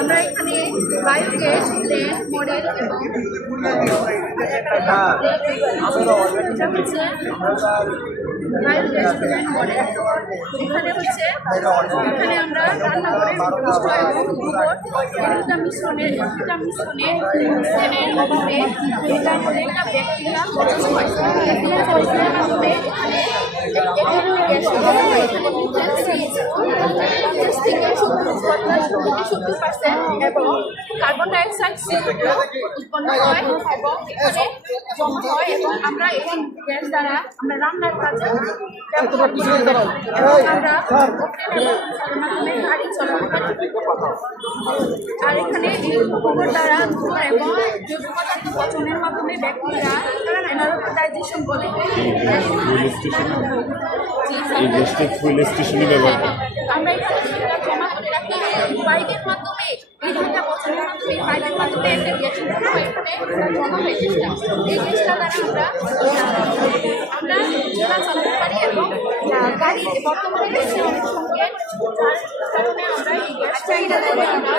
আমরা এখানে biogas plant model এবং এটা হচ্ছে বায়োগ্যাস প্ল্যান্ট মডেল। এখানে হচ্ছে এখানে আমরা রান্নাঘরের বর্জ্য এবং গোবর একটা মিশ্রণের সেনের অভাবে এটার মধ্যে একটা ব্যাকটেরিয়া প্রচুর হয়। ব্যাকটেরিয়া প্রচুরের মাধ্যমে এখানে গ্যাস থেকে 70% এবং কার্বন ডাইঅক্সাইড উৎপন্ন হয় এবং এখানে জমা হয় এবং আমরা এই গ্যাস দ্বারা আমরা রান্নার কাজে ব্যবহার করি এবং আমরা মাধ্যমে গাড়ি চালাতে পারি। আর এখানে এই গোবর দ্বারা এবং জৈব পদার্থ পচনের মাধ্যমে ব্যাকটেরিয়া এনারোবিক ডাইজেশন বলে আমরা এখানে জমা করে রাখি পাইপের মাধ্যমে এই দুইটা পচনের মাধ্যমে পাইপের মাধ্যমে একটা গ্যাস এখানে জমা হয়। এই গ্যাসটা দ্বারা আমরা চুলা চালাতে পারি এবং গাড়ি বর্তমানে সঙ্গে কারণে আমরা এই গ্যাস চাহিদা থেকে আমরা